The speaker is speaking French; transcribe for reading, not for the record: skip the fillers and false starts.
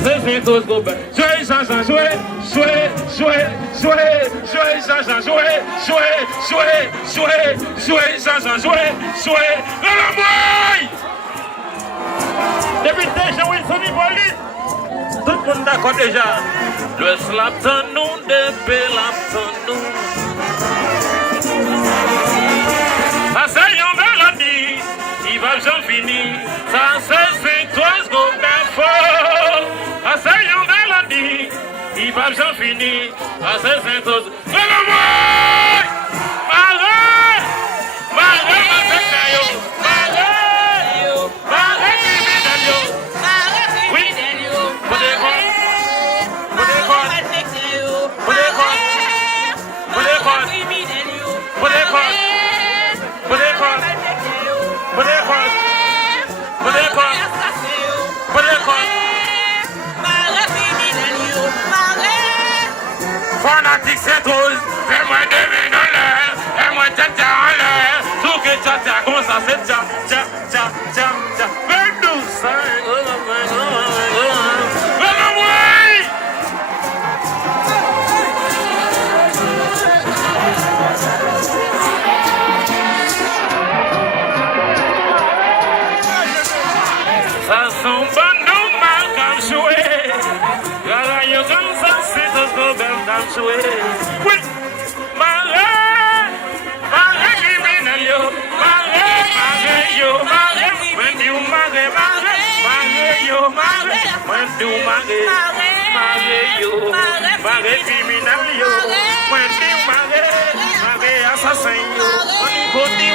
C'est tous go back. Jouer, chanson, jouer, jouer, jouer, jouer, jouer, chanson, jouer, jouer, jouer, jouer, jouer, chanson, jouer, jouer. La boy! Députation Wilson Hippolyte. Tout le monde d'accord déjà. Le slap ton nous, depuis l'apton nous. Ça c'est un mélodie, il va jamais finir. Ça c'est toi go back for. Ça c'est un mélodie, il va jamais finir. Ça c'est toi. Fanatique c'est tout, fais-moi deviner en l'air, fais-moi tcha-tcha en l'air, tout que tcha-tcha comme ça c'est tcha-tcha-tcha-tcha, fais douceur, ça sont pas nous mal comme jouer, regarde comme ça c'est tout ce qu'on veut comme jouer. Oui, marre criminel yo, marre yo, when you marre yo, when you marre yo, marre criminel yo, when you marre assassin yo, when you